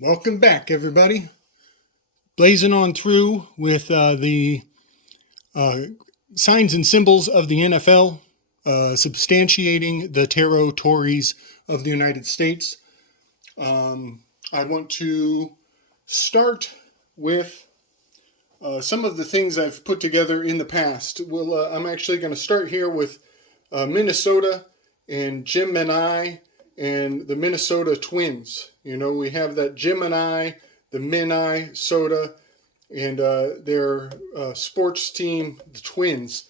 Welcome back, everybody. Blazing on through with the uh, signs and symbols of the NFL, substantiating the territories of the United States. I want to start with some of the things I've put together in the past. I'm actually going to start here with Minnesota and Gemini and the Minnesota Twins. You know, we have that Gemini, the Minnesota, and their sports team, the Twins,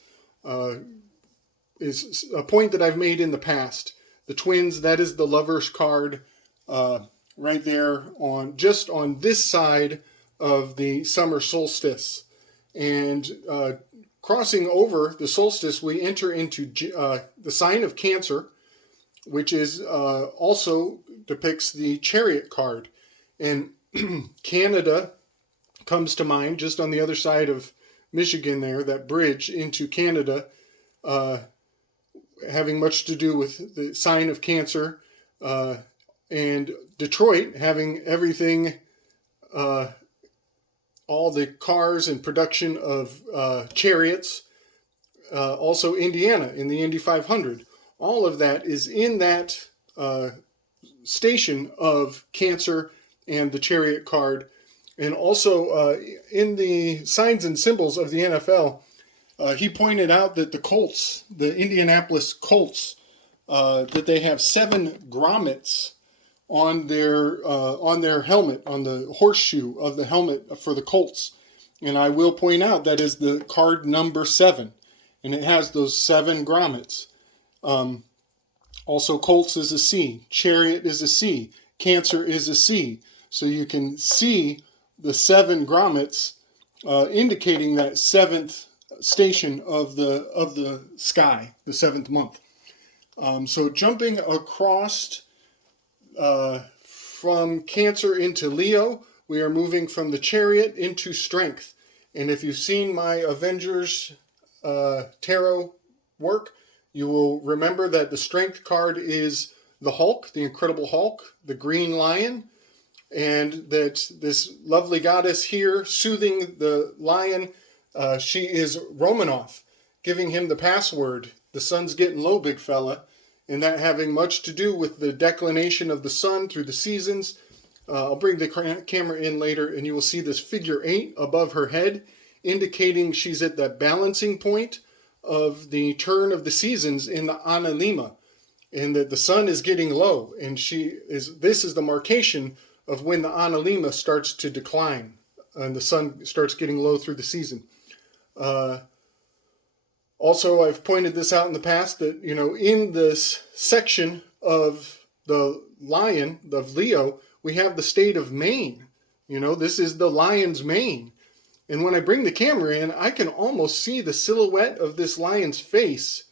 is a point that I've made in the past. The Twins, that is the Lover's card right there just on this side of the summer solstice. And crossing over the solstice, we enter into the sign of Cancer, which is also depicts the Chariot card. And Canada comes to mind just on the other side of Michigan there, that bridge into Canada, having much to do with the sign of Cancer, and Detroit having everything, all the cars and production of chariots, also Indiana in the Indy 500. All of that is in that station of Cancer and the Chariot card. And also in the signs and symbols of the NFL, he pointed out that the Colts, the Indianapolis Colts, that they have 7 grommets on their helmet, on the horseshoe of the helmet for the Colts. And I will point out that is the card number 7, and it has those 7 grommets. Also, Colts is a C, Chariot is a C, Cancer is a C. So you can see the 7 grommets, indicating that 7th station of the sky, the 7th month. So jumping across from Cancer into Leo, we are moving from the Chariot into Strength. And if you've seen my Avengers tarot work, you will remember that the Strength card is the Hulk, the Incredible Hulk, the Green Lion, and that this lovely goddess here soothing the lion, she is Romanoff, giving him the password, "The sun's getting low, big fella," and that having much to do with the declination of the sun through the seasons. I'll bring the camera in later, and you will see this figure 8 above her head, indicating she's at that balancing point of the turn of the seasons in the Analima, and that the sun is getting low, and this is the marcation of when the Analima starts to decline and the sun starts getting low through the season. Also, I've pointed this out in the past that, you know, in this section of the lion, of Leo, we have the state of Maine. You know, this is the lion's mane. And when I bring the camera in, I can almost see the silhouette of this lion's face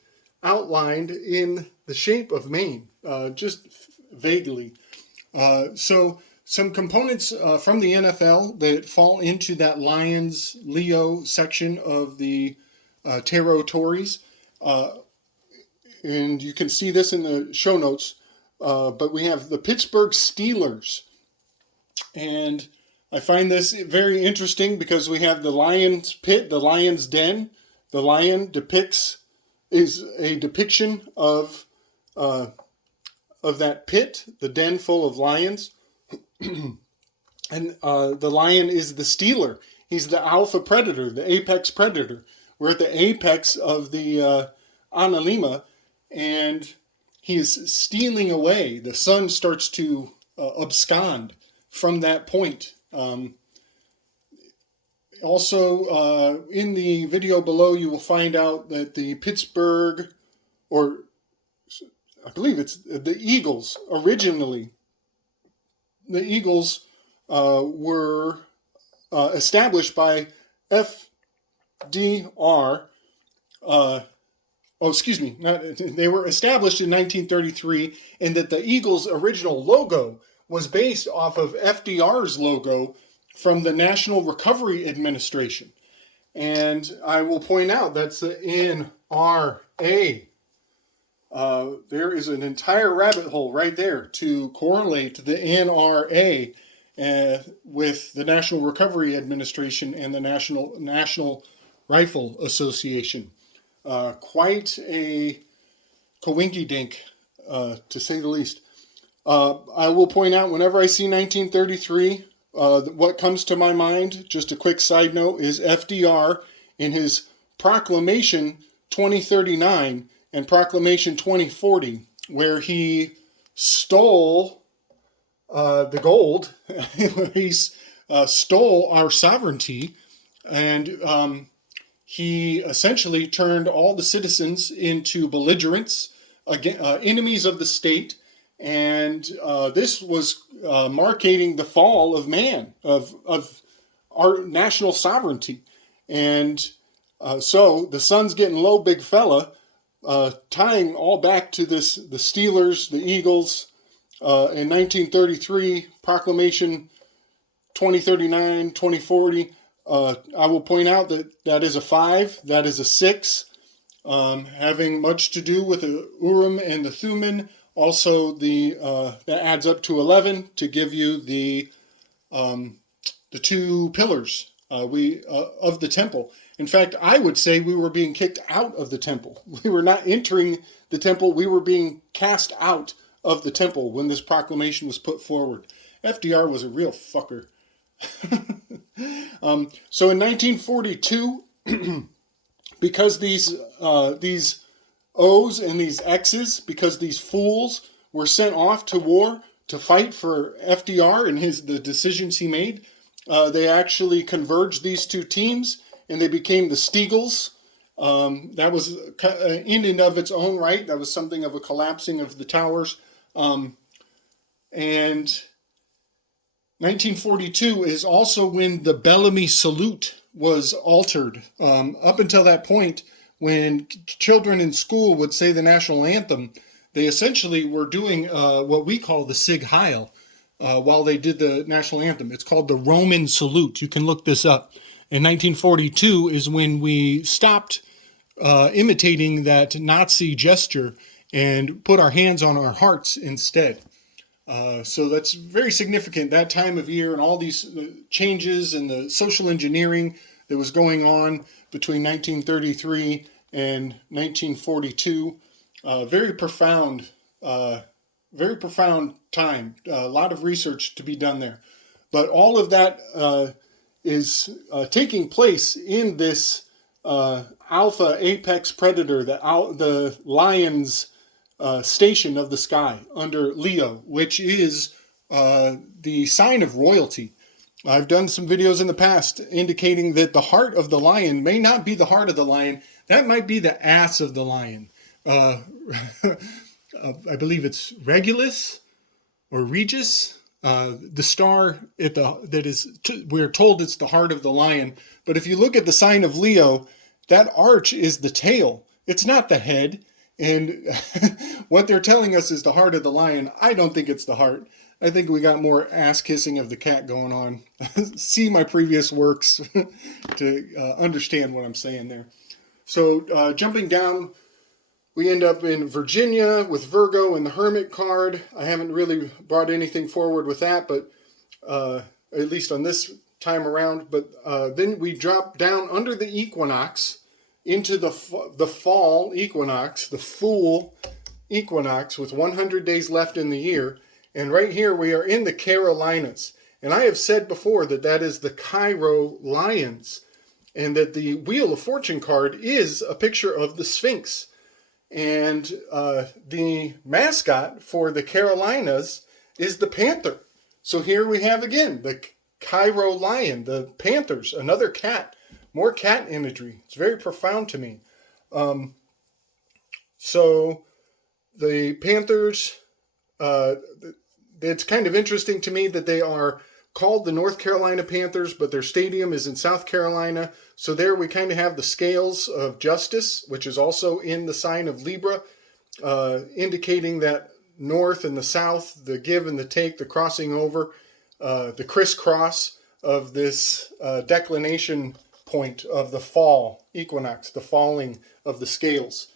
outlined in the shape of Maine, just vaguely. So some components from the NFL that fall into that Lions Leo section of the territories, and you can see this in the show notes, but we have the Pittsburgh Steelers, and I find this very interesting because we have the lion's pit, the lion's den. The lion is a depiction of that pit, the den full of lions. And the lion is the stealer. He's the alpha predator, the apex predator. We're at the apex of the Analima, and he's stealing away. The sun starts to abscond from that point. Also, in the video below, you will find out that the Pittsburgh, or I believe it's the Eagles, originally, the Eagles were established by FDR. They were established in 1933, and that the Eagles' original logo was based off of FDR's logo from the National Recovery Administration. And I will point out that's the NRA. There is an entire rabbit hole right there to correlate the NRA with the National Recovery Administration and the National Rifle Association. Quite a coinky-dink, to say the least. I will point out, whenever I see 1933, what comes to my mind, just a quick side note, is FDR in his Proclamation 2039 and Proclamation 2040, where he stole the gold, where he stole our sovereignty, and he essentially turned all the citizens into belligerents, enemies of the state, and this was marking the fall of man, of our national sovereignty. And so the sun's getting low, big fella, tying all back to the Steelers, the Eagles, in 1933, Proclamation 2039, 2040. I will point out that is a 5, that is a 6, having much to do with the Urim and the Thummim. Also, that adds up to 11 to give you the 2 pillars of the temple. In fact, I would say we were being kicked out of the temple. We were not entering the temple. We were being cast out of the temple when this proclamation was put forward. FDR was a real fucker. So in 1942, because these O's and these X's, because these fools were sent off to war to fight for FDR and the decisions he made, they actually converged these 2 teams, and they became the Steagles. That was in and of its own right. That was something of a collapsing of the towers. And 1942 is also when the Bellamy Salute was altered. Up until that point, when children in school would say the national anthem, they essentially were doing what we call the Sig Heil while they did the national anthem. It's called the Roman Salute. You can look this up. In 1942 is when we stopped imitating that Nazi gesture and put our hands on our hearts instead. So that's very significant, that time of year, and all these changes and the social engineering that was going on between 1933 and 1942. Very profound time. A lot of research to be done there. But all of that is taking place in this alpha apex predator, the lion's station of the sky under Leo, which is the sign of royalty. I've done some videos in the past indicating that the heart of the lion may not be the heart of the lion. That might be the ass of the lion. I believe it's Regulus or Regis, the star we're told it's the heart of the lion. But if you look at the sign of Leo, that arch is the tail. It's not the head. And what they're telling us is the heart of the lion. I don't think it's the heart. I think we got more ass kissing of the cat going on. See my previous works to understand what I'm saying there. So jumping down, we end up in Virginia with Virgo and the Hermit card. I haven't really brought anything forward with that, but at least on this time around. But then we drop down under the equinox into the fall equinox, the Fool equinox, with 100 days left in the year. And right here we are in the Carolinas. And I have said before that is the Cairo Lions, and that the Wheel of Fortune card is a picture of the Sphinx. And the mascot for the Carolinas is the Panther. So here we have again the Cairo Lion, the Panthers, another cat, more cat imagery. It's very profound to me. So the Panthers, it's kind of interesting to me that they are called the North Carolina Panthers, but their stadium is in South Carolina. So there we kind of have the scales of justice, which is also in the sign of Libra, indicating that North and the South, the give and the take, the crossing over, the crisscross of this declination point of the fall equinox, the falling of the scales.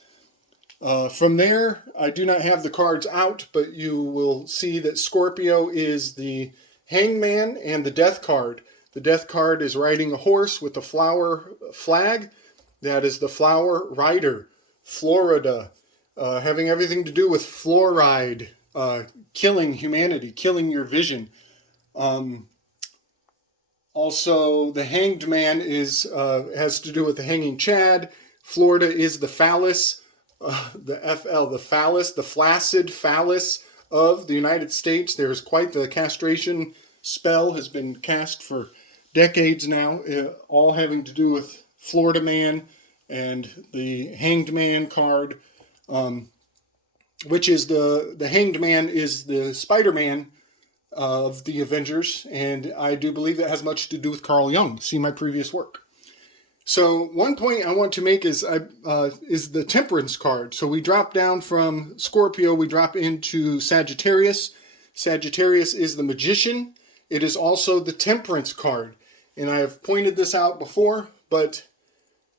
From there, I do not have the cards out, but you will see that Scorpio is the Hangman and the Death card. The Death card is riding a horse with a flower flag. That is the Flower Rider, Florida, having everything to do with fluoride, killing humanity, killing your vision. Also, the Hanged Man has to do with the hanging Chad. Florida is the phallus, the phallus, the flaccid phallus of the United States. There's quite the castration spell has been cast for decades now, all having to do with Florida Man and the Hanged Man card, which is the Hanged Man is the Spider-Man of the Avengers, and I do believe that has much to do with Carl Jung. See my previous work. So one point I want to make is the Temperance card. So we drop down from Scorpio, we drop into Sagittarius. Sagittarius is the Magician. It is also the Temperance card. And I have pointed this out before, but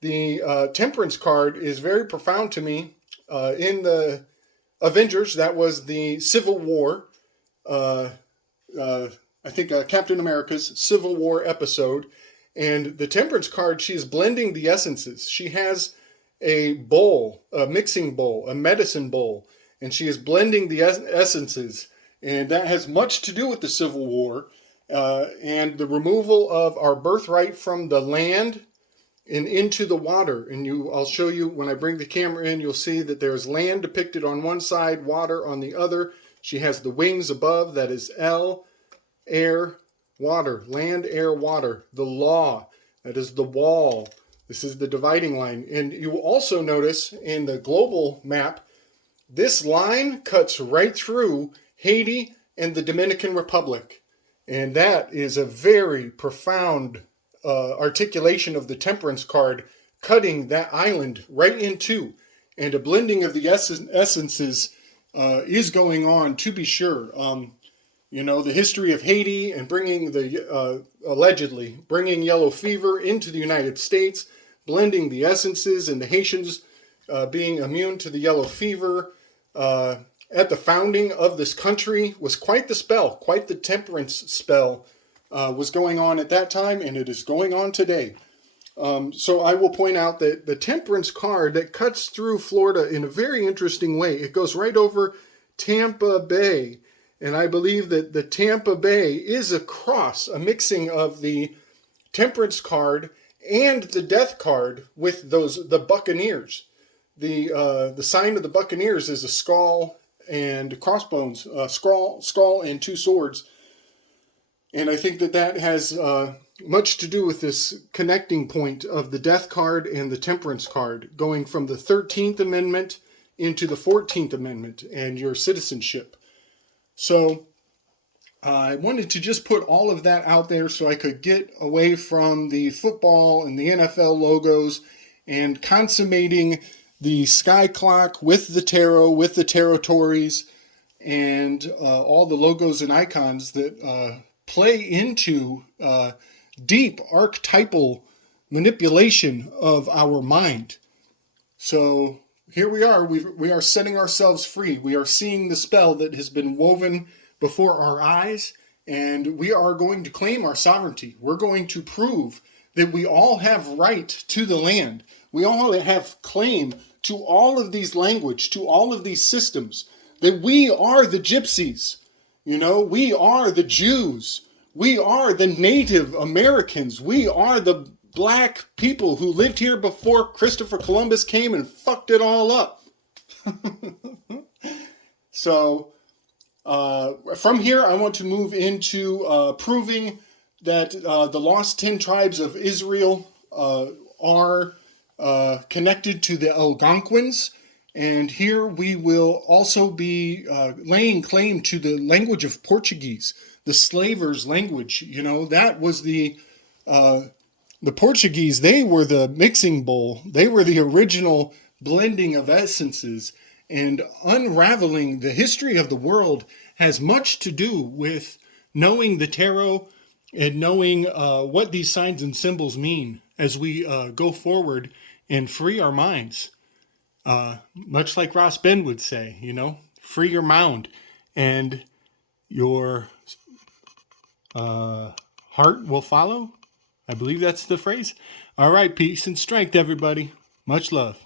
the Temperance card is very profound to me. In the Avengers, that was the Civil War, I think Captain America's Civil War episode. And the Temperance card, she is blending the essences. She has a bowl, a mixing bowl, a medicine bowl, and she is blending the essences. And that has much to do with the Civil War and the removal of our birthright from the land and into the water. And I'll show you when I bring the camera in, you'll see that there's land depicted on one side, water on the other. She has the wings above, that is L, air, water, land, air, water. The law, that is the wall. This is the dividing line. And you will also notice in the global map, this line cuts right through Haiti and the Dominican Republic. And that is a very profound articulation of the Temperance card, cutting that island right in two. And a blending of the essences is going on, to be sure. The history of Haiti and bringing allegedly bringing yellow fever into the United States, blending the essences, and the Haitians being immune to the yellow fever at the founding of this country was quite the spell, quite the temperance spell was going on at that time, and it is going on today. So I will point out that the Temperance card that cuts through Florida in a very interesting way, it goes right over Tampa Bay. And I believe that the Tampa Bay is a cross, a mixing of the Temperance card and the Death card with the Buccaneers. The sign of the Buccaneers is a skull and crossbones, skull and two swords. And I think that has much to do with this connecting point of the Death card and the Temperance card, going from the 13th Amendment into the 14th Amendment and your citizenship. So I wanted to just put all of that out there so I could get away from the football and the NFL logos and consummating the sky clock with the tarot, with the territories, and all the logos and icons that play into deep archetypal manipulation of our mind. So here we are. We are setting ourselves free. We are seeing the spell that has been woven before our eyes, and we are going to claim our sovereignty. We're going to prove that we all have right to the land. We all have claim to all of these language, to all of these systems, that we are the gypsies. We are the Jews. We are the Native Americans. We are the black people who lived here before Christopher Columbus came and fucked it all up. So from here, I want to move into proving that the lost 10 tribes of Israel are connected to the Algonquins. And here we will also be laying claim to the language of Portuguese, the slavers' language. That was the Portuguese. They were the mixing bowl. They were the original blending of essences. And unraveling the history of the world has much to do with knowing the tarot and knowing what these signs and symbols mean as we go forward and free our minds. Much like Ras Ben would say, free your mound and your heart will follow. I believe that's the phrase. All right, peace and strength, everybody. Much love.